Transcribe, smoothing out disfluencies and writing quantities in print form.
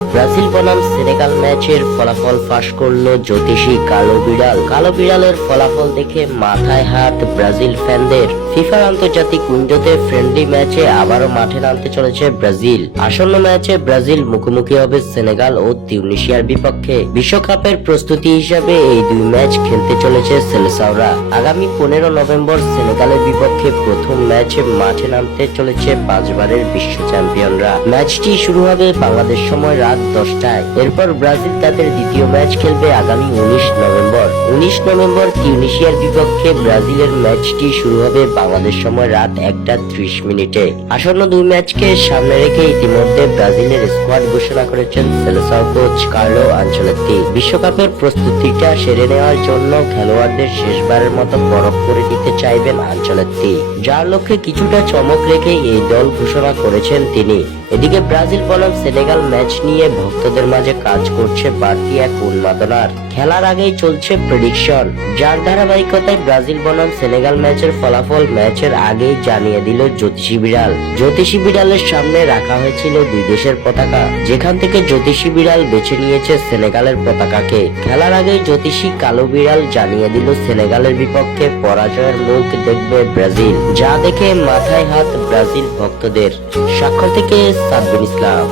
Brazil বনাম Senegal ম্যাচের ফলাফল ফাঁস করলো জ্যোতিষী কালো বিড়াল। কালো বিড়ালের ফলাফল দেখে মাথায় হাত ব্রাজিল ফ্যানদের। ফিফার আন্তর্জাতিক উইন্ডোতে ফ্রেন্ডলি ম্যাচে আবারও মাঠে নামতে চলেছে ব্রাজিল। আসন্ন ম্যাচে ব্রাজিল মুখোমুখি হবে সেনেগাল ও তিউনিসিয়ার বিপক্ষে। বিশ্বকাপের প্রস্তুতি হিসাবে এই দুই ম্যাচ খেলতে চলেছে সেলেসাওরা। আগামী 15 নভেম্বর সেনেগালের বিপক্ষে প্রথম ম্যাচে মাঠে নামতে চলেছে 5 বারের বিশ্ব চ্যাম্পিয়নরা। ম্যাচটি শুরু হবে বাংলাদেশ সময় রাত 10টায়। এরপর ব্রাজিল তাদের দ্বিতীয় ম্যাচ খেলবে আগামী 19 নভেম্বর। 19 নভেম্বর তিউনিসিয়ার বিপক্ষে ব্রাজিলের ম্যাচটি শুরু হবে বাংলাদেশ সময় রাত 1:30 আসন্ন দুই ম্যাচকে সামনে রেখে ইতিমধ্যে ব্রাজিলের স্কোয়াড ঘোষণা করেছেন সেলেসাও কোচ কার্লো আনচেলত্তি। বিশ্বকাপের প্রস্তুতিটা সেরে নেওয়ার জন্য খেলোয়াড়দের শেষবারের মতো পরখ করে দিতে চাইবেন আনচেলত্তি, যার লক্ষ্যে কিছুটা চমক রেখে এই দল ঘোষণা করেছেন তিনি। এদিকে ব্রাজিল বনাম সেনেগাল ম্যাচ নিয়ে ভক্তদের মাঝে কাজ করছে বাড়তি এক উন্মাদনার। খেলার আগেই চলছে প্রেডিকশন, যার ধারাবাহিকতায় ব্রাজিল বনাম সেনেগাল ম্যাচের ফলাফল ম্যাচের আগেই জানিয়ে দিল জ্যোতিষী বিড়াল। জ্যোতিষী বিড়ালের সামনে রাখা হয়েছিল দুই দেশের পতাকা, যেখান থেকে জ্যোতিষী বিড়াল বেছে নিয়েছে সেনেগালের পতাকাকে। খেলার আগেই জ্যোতিষী কালো বিড়াল জানিয়ে দিল সেনেগালের বিপক্ষে পরাজয়ের মুখ দেখবে ব্রাজিল, যা দেখে মাথায় হাত ব্রাজিল ভক্তদের। স্বাক্ষর থেকে সাব্বির ইসলাম।